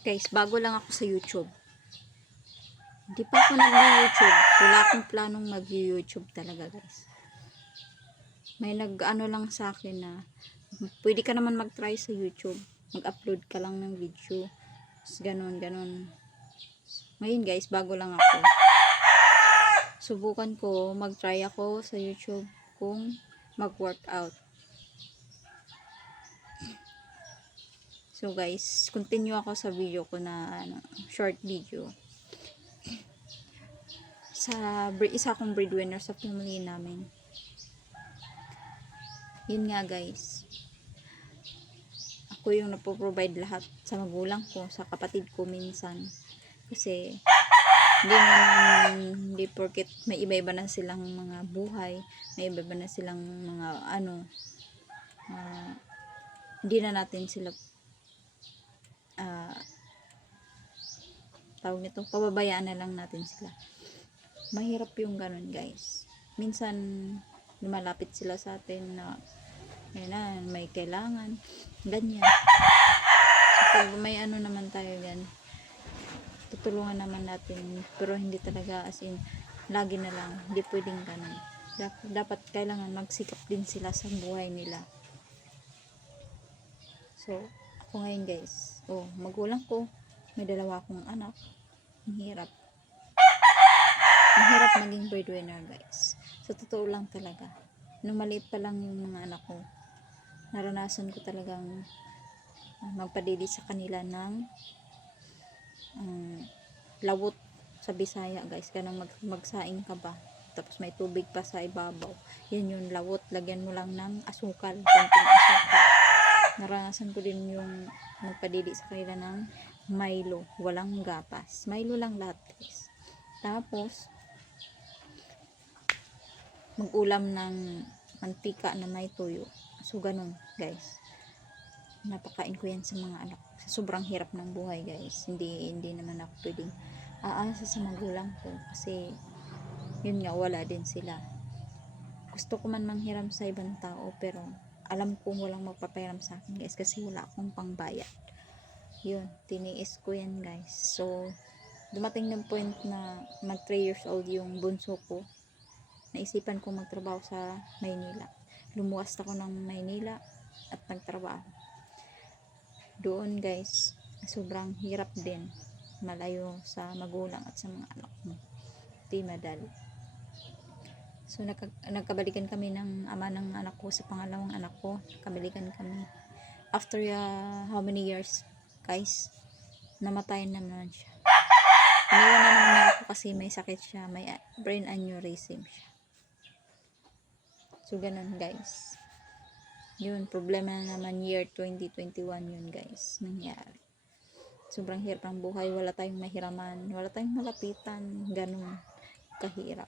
Guys, bago lang ako sa YouTube. Hindi pa ako nag-YouTube. Wala akong planong mag-YouTube talaga, guys. May nag-ano lang sa akin na pwede ka naman mag-try sa YouTube. Mag-upload ka lang ng video. Ganon, ganon. Ngayon, guys, bago lang ako. Subukan ko, mag-try ako sa YouTube kung mag-workout. So, guys, continue ako sa video ko na short video. Isa akong breadwinner sa family namin. Yun nga, guys. Ako yung napoprovide lahat sa magulang ko, sa kapatid ko minsan. Kasi hindi porket may iba-iba na silang mga buhay, may iba-iba na silang mga hindi na natin sila tawag nito, pababayaan na lang natin sila. Mahirap yung ganun, guys. Minsan lumalapit sila sa atin na may kailangan, ganyan. So, pag may ano naman tayo dyan, tutulungan naman natin, pero hindi talaga as in lagi na lang, hindi pwedeng ganun. Dapat kailangan magsikap din sila sa buhay nila. So ako ngayon, guys, magulang ko, may dalawa akong anak. Mahirap maging breadwinner, guys. Sa totoo lang talaga, nung maliit pa lang yung mga anak ko, naranasan ko talagang magpadili sa kanila ng lawot sa Bisaya, guys. Ganang magsaing ka ba, tapos may tubig pa sa ibabaw, yan yung lawot. Lagyan mo lang ng asukal, konting asukal. Naranasan ko din yung magpadili sa kanila ng Milo, walang gatas, Milo lang lahat, guys. Tapos mag-ulam ng mantika na may tuyo. So ganun, guys. Napakain ko yan sa mga anak. Sa sobrang hirap ng buhay, guys. Hindi naman ako pwedeng aasa sa magulang ko, kasi yun nga, wala din sila. Gusto ko man manghiram sa ibang tao, pero alam kong walang magpapahiram sa akin, guys, kasi wala akong pangbayad. Yun, tiniis ko yan, guys. So dumating ng point na mag 3 years old yung bunso ko, naisipan kong magtrabaho sa Maynila. Lumuwas ako ng Maynila at nagtrabaho doon, guys. Sobrang hirap din, malayo sa magulang at sa mga anak mo, di madali. So nagkabalikan kami ng ama ng anak ko sa pangalawang anak ko. Kabalikan kami after how many years, guys, namatayan naman siya. Iniwan na naman niya ako kasi may sakit siya, may brain aneurysm siya. So ganun, guys. Yun, problema na naman year 2021 yun, guys, nangyari. Sobrang hirap ng buhay, wala tayong mahiraman, wala tayong malapitan, ganun kahirap.